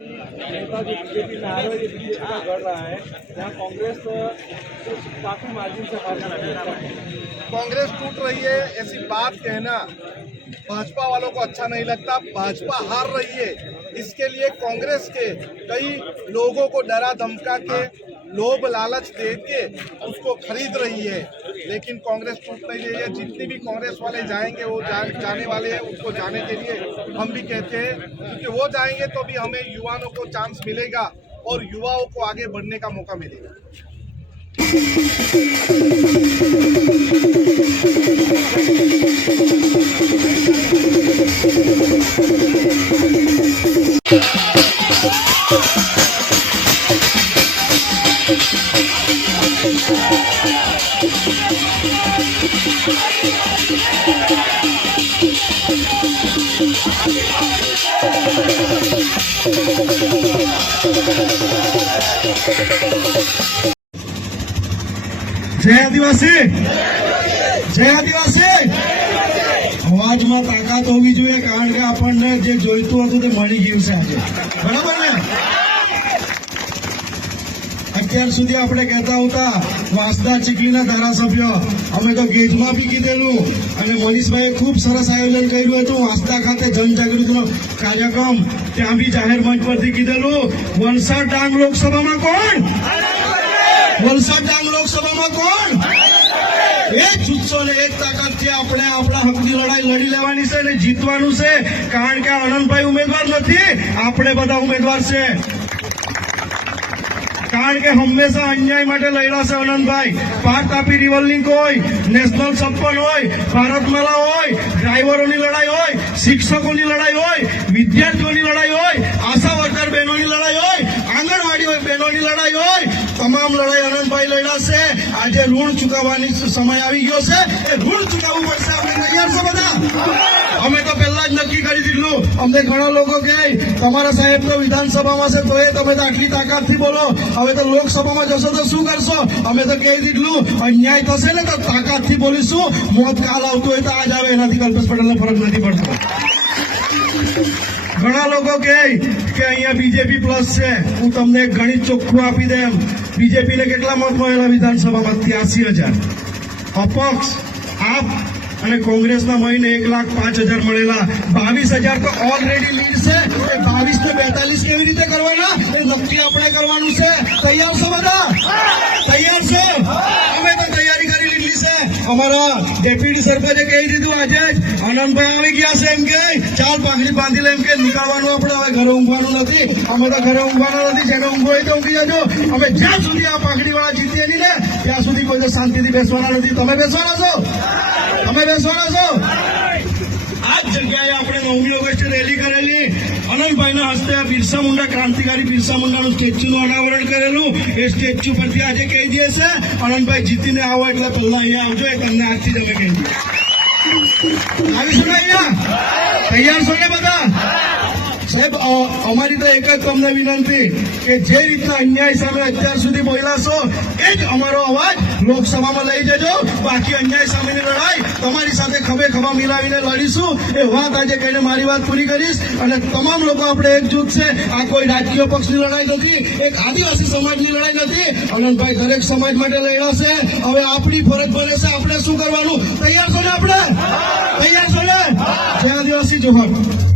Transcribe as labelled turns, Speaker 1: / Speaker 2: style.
Speaker 1: नेता जो बीजेपी में आ रहे हैं बीजेपी का रहा है जहाँ कांग्रेस काफ़ी मार्जिन से
Speaker 2: कांग्रेस टूट रही है, ऐसी बात कहना भाजपा वालों को अच्छा नहीं लगता, भाजपा हार रही है। इसके लिए कांग्रेस के कई लोगों को डरा धमका के लोभ लालच दे के उसको खरीद रही है। लेकिन कांग्रेस टूट नहीं रही है। जितने भी कांग्रेस वाले जाएँगे वो जा, जाने वाले हैं उसको जाने के लिए। हम भी कहते हैं क्योंकि वो जाएँगे तो भी हमें युवाओं को चांस मिलेगा और युवाओं को आगे बढ़ने का मौका मिलेगा।
Speaker 3: જય આદિવાસી! જય આદિવાસી! અવાજમાં તાકાત હોવી જોઈએ કારણ કે આપણને જે જોઈતું હતું તે મળી ગયું છે આજે. બરાબર ને? અત્યાર સુધી આપણે કહેતા હતા વાંસદા ચીખલીના ધારાસભ્ય. અમે તો ગેજમાં બી કીધેલું. અને મનીષભાઈએ ખૂબ સરસ આયોજન કર્યું હતું. વાંસદા ખાતે જનજાગૃતિનો કાર્યક્રમ. ત્યાં બી જાહેર મંચ પરથી કીધેલું. વલસાડ ડાંગ લોકસભામાં કોણ? વલસાડ ડાંગ લોકસભામાં કોણ? એક જુસ્સો ને એક તાકાતથી આપણે આપણા હકની લડાઈ લડી લેવાની છે અને જીતવાનું છે. કારણ કે આનંદભાઈ ઉમેદવાર નથી. આપણે બધા ઉમેદવાર છે. કારણ કે હંમેશા અન્યાય માટે લડ્યા છે અનંતભાઈ. પાક તાપી રિવોલ્વિંગ હોય, નેશનલ છપ્પન હોય, ભારતમાલા હોય, ડ્રાઈવરોની લડાઈ હોય, શિક્ષકોની લડાઈ હોય, વિદ્યાર્થીઓની લડાઈ હોય આશા વર્કર બહેનોની લડાઈ હોય, આંગણવાડી બહેનોની લડાઈ હોય, તમામ લડાઈ અનંતભાઈ લડ્યા છે. આજે ઋણ ચૂકવવાની સમય આવી ગયો છે. એ ઋણ ચૂકવવું પડશે આપણે તૈયાર છે બધા? અમે તો પહેલા જ નક્કી કરી દીધું. અમને ઘણા લોકો કહે, તમારા સાહેબ તો વિધાનસભામાં છે તો એ તમે તો આટલી તાકાતથી બોલો. હવે તો લોકસભામાં જશો તો શું કરશો? અમે તો કહી દીધું, અન્યાય થશે ને તો તાકાતથી બોલીશું. મોત કાલ આવતું હોય તો આજ આવે, એનાથી કલ્પેશ પટેલને ફરક નથી પડતો. ઘણા લોકો કહે કે અહીંયા બીજેપી પ્લસ છે. હું તમને ઘણી ચોખ્ખું આપી દેમ બીજેપીને કેટલા મત મળેલા વિધાનસભામાં? ત્યાસી હજાર. અપક્ષ, આપ અને કોંગ્રેસના મહિને એક લાખ પાંચ હજાર મળેલા બાવીસ હજાર તો ઓલરેડી લીડ છે. બાવીસ ને બેતાલીસ કેવી રીતે કરવાના? એ નક્કી આપણે કરવાનું છે. તૈયાર છો બધા? તૈયાર છો? અમે તો તૈયારી કરી લીધી છે. અમારા ડેપ્યુટી સરપંચે કહી દીધું આજે જ, આનંદભાઈ આવી ગયા છે એમ કે, ચાર પાઘડી બાંધી લે એમ કે, નીકળવાનું આપણે હવે ઘરે ઊંઘવાનું નથી. અમે તો ઘરે ઊંઘવાના નથી. જેને ઊંઘો હોય તો ઊંઘી જજો. અમે જ્યાં સુધી આ પાઘડી વાળા જીતીએ નહીં ને, ત્યાં સુધી કોઈ શાંતિથી બેસવાના નથી. તમે બેસવાના છો? નવમી ઓગસ્ટ રેલી કરેલી. અનંતભાઈના હસ્તે આ બિરસા મુંડા ક્રાંતિકારી બિરસા મુંડાનું સ્ટેચ્યુનું અનાવરણ કરેલું. એ સ્ટેચ્યુ પરથી આજે કહી દે છે, અનંતભાઈ જીતીને આવો એટલે પહેલા અહીંયા આવજો, એ તમને આજથી તમે કહી દઈએ. આવીશું ને અહીંયા? તૈયાર છો ને બધા? સાહેબ અમારી તો એક જ તમને વિનંતી કે જે રીતના અન્યાય સામે અત્યાર સુધી બોલ્યા છો, એ જ અમારો અવાજ લોકસભામાં લઈ જજો. બાકી અન્યાય સામેની લડાઈ તમારી સાથે ખભે ખભા મિલાવીને લડીશું. એ વાત આજે કહીને મારી વાત પૂરી કરીશ. અને તમામ લોકો આપણે એકજૂથ છે. આ કોઈ રાજકીય પક્ષની લડાઈ નથી. એક આદિવાસી સમાજની લડાઈ નથી. અનંતભાઈ દરેક સમાજ માટે લડ્યા છે. હવે આપણી ફરજ બને છે. આપણે શું કરવાનું? તૈયાર છો ને આપણે? તૈયાર છો ને? જય આદિવાસી જોહર